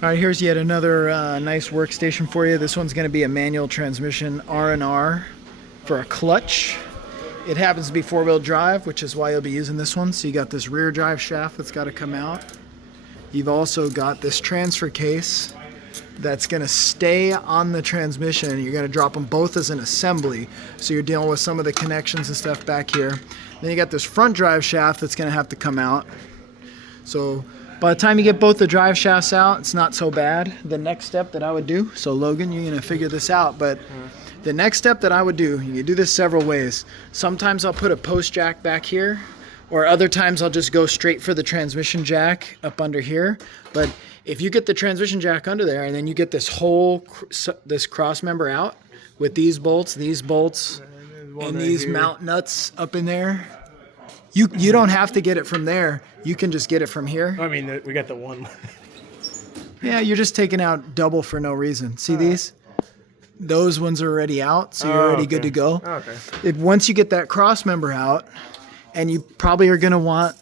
All right, here's yet another nice workstation for you. This one's going to be a manual transmission R&R for a clutch. It happens to be four-wheel drive, which is why you'll be using this one. So you got this rear drive shaft that's got to come out. You've also got this transfer case that's going to stay on the transmission. You're going to drop them both as an assembly. So you're dealing with some of the connections and stuff back here. Then you got this front drive shaft that's going to have to come out. So by the time you get both the drive shafts out, it's not so bad. The next step that I would do, so Logan, you're gonna figure this out, but the next step that I would do, you do this several ways. Sometimes I'll put a post jack back here, or other times I'll just go straight for the transmission jack up under here. But if you get the transmission jack under there, and then you get this whole, this cross member out with these bolts, and these mount nuts up in there, you don't have to get it from there. You can just get it from here. I mean, we got the one. Yeah, you're just taking out double for no reason. See these? Those ones are already out, so you're already good to go. Okay. Once you get that cross member out, and you probably are going to want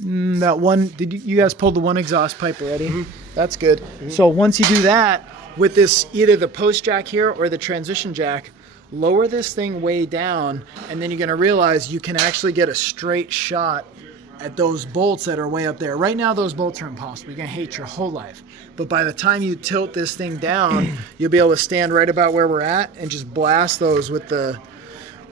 that one. Did you guys pull the one exhaust pipe already? Mm-hmm. That's good. Mm-hmm. So once you do that, with this, either the post jack here or the transition jack, lower this thing way down, and then you're going to realize you can actually get a straight shot at those bolts that are way up there. Right now, those bolts are impossible. You're going to hate your whole life. But by the time you tilt this thing down, you'll be able to stand right about where we're at and just blast those with the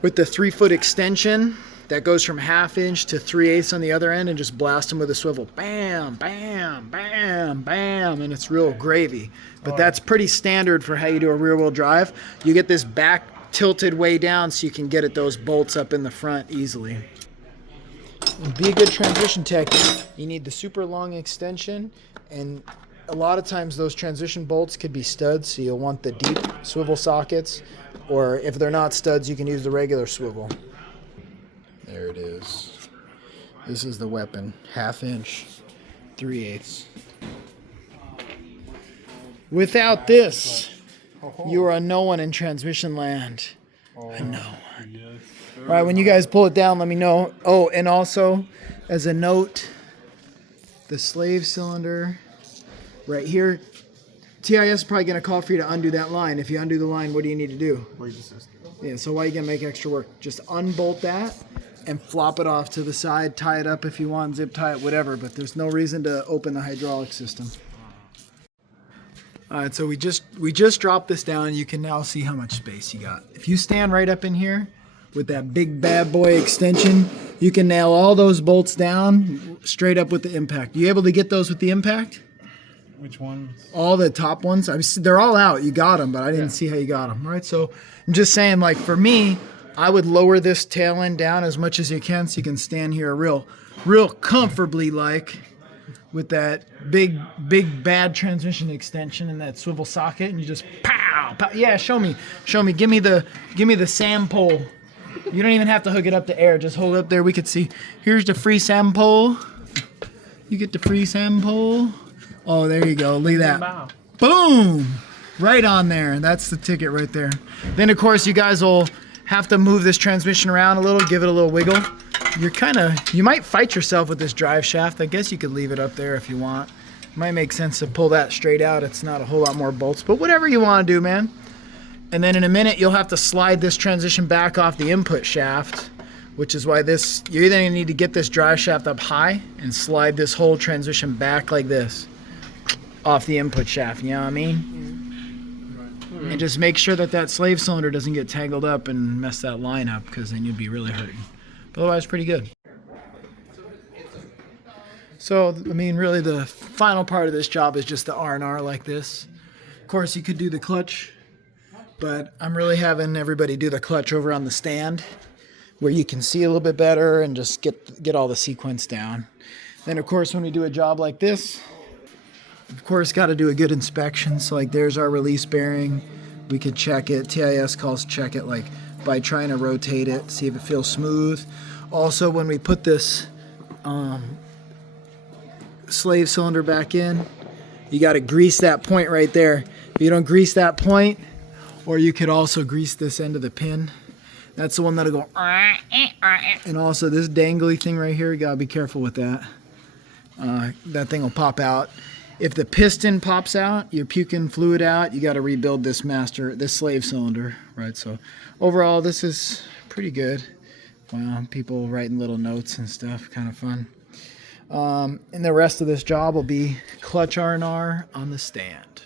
3-foot extension that goes from 1/2 inch to 3/8 on the other end, and just blast them with a swivel. Bam, bam, bam, bam, and it's real gravy. But that's pretty standard for how you do a rear-wheel drive. You get this back tilted way down so you can get at those bolts up in the front easily. And be a good transmission tech, you need the super long extension, and a lot of times those transition bolts could be studs, so you'll want the deep swivel sockets, or if they're not studs, you can use the regular swivel. There it is. This is the weapon, 1/2 inch, 3/8. Without this, you are a no one in transmission land. A no one. Yes, all right, when you guys pull it down, let me know. Oh, and also, as a note, the slave cylinder right here, TIS is probably going to call for you to undo that line. If you undo the line, what do you need to do? Yeah, so why are you going to make extra work? Just unbolt that and flop it off to the side, tie it up if you want, zip tie it, whatever, but there's no reason to open the hydraulic system. All right, so we just dropped this down. You can now see how much space you got. If you stand right up in here with that big bad boy extension, you can nail all those bolts down straight up with the impact. You able to get those with the impact? Which ones? All the top ones. They're all out. You got them, but I didn't see how you got them. All right, so I'm just saying, like for me, I would lower this tail end down as much as you can so you can stand here real comfortably, like with that big bad transmission extension and that swivel socket, and you just pow. Yeah, show me. Give me the SAM pole. You don't even have to hook it up to air. Just hold it up there. We could see. Here's the free SAM pole. You get the free SAM pole. Oh, there you go. Look at that. Boom! Right on there. That's the ticket right there. Then, of course, you guys will have to move this transmission around a little, give it a little wiggle. You might fight yourself with this drive shaft. I guess you could leave it up there if you want. It might make sense to pull that straight out. It's not a whole lot more bolts, but whatever you want to do, man. And then in a minute, you'll have to slide this transition back off the input shaft, which is why you're either going to need to get this drive shaft up high and slide this whole transition back like this off the input shaft, you know what I mean? And just make sure that slave cylinder doesn't get tangled up and mess that line up, because then you'd be really hurting. But otherwise, pretty good. So, I mean, really the final part of this job is just the R&R like this. Of course, you could do the clutch, but I'm really having everybody do the clutch over on the stand where you can see a little bit better and just get all the sequence down. Then, of course, when we do a job like this, of course, got to do a good inspection. So, like, there's our release bearing. We could check it. TIS calls check it, like, by trying to rotate it, see if it feels smooth. Also, when we put this slave cylinder back in, you got to grease that point right there. If you don't grease that point, or you could also grease this end of the pin. That's the one that'll go. And also this dangly thing right here, you got to be careful with that. That thing will pop out. if the piston pops out, you're puking fluid out, you got to rebuild this slave cylinder, right? So overall, this is pretty good. Wow, people writing little notes and stuff, kind of fun. And the rest of this job will be clutch R&R on the stand.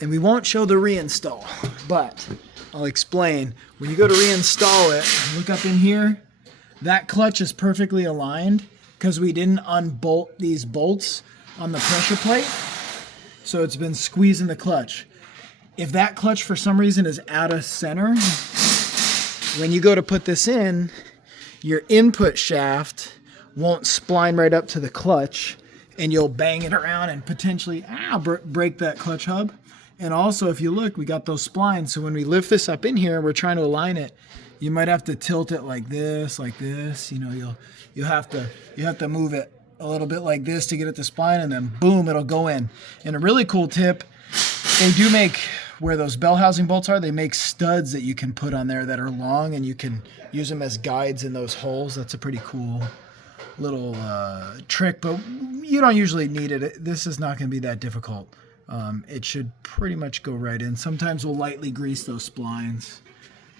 And we won't show the reinstall, but I'll explain. When you go to reinstall it, look up in here. That clutch is perfectly aligned because we didn't unbolt these bolts on the pressure plate. So it's been squeezing the clutch. If that clutch for some reason is out of center, when you go to put this in, your input shaft won't spline right up to the clutch, and you'll bang it around and potentially break that clutch hub. And also, if you look, we got those splines. So when we lift this up in here, we're trying to align it. You might have to tilt it like this. You know, you have to move it a little bit like this to get it to spline, and then boom, it'll go in. And a really cool tip, they do make, where those bell housing bolts are, they make studs that you can put on there that are long, and you can use them as guides in those holes. That's a pretty cool little trick, but you don't usually need it. This is not going to be that difficult. It should pretty much go right in. Sometimes we'll lightly grease those splines.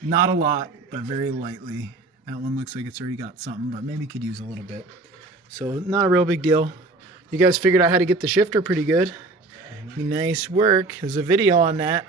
Not a lot, but very lightly. That one looks like it's already got something, but maybe could use a little bit. So not a real big deal. You guys figured out how to get the shifter pretty good. Nice work. There's a video on that.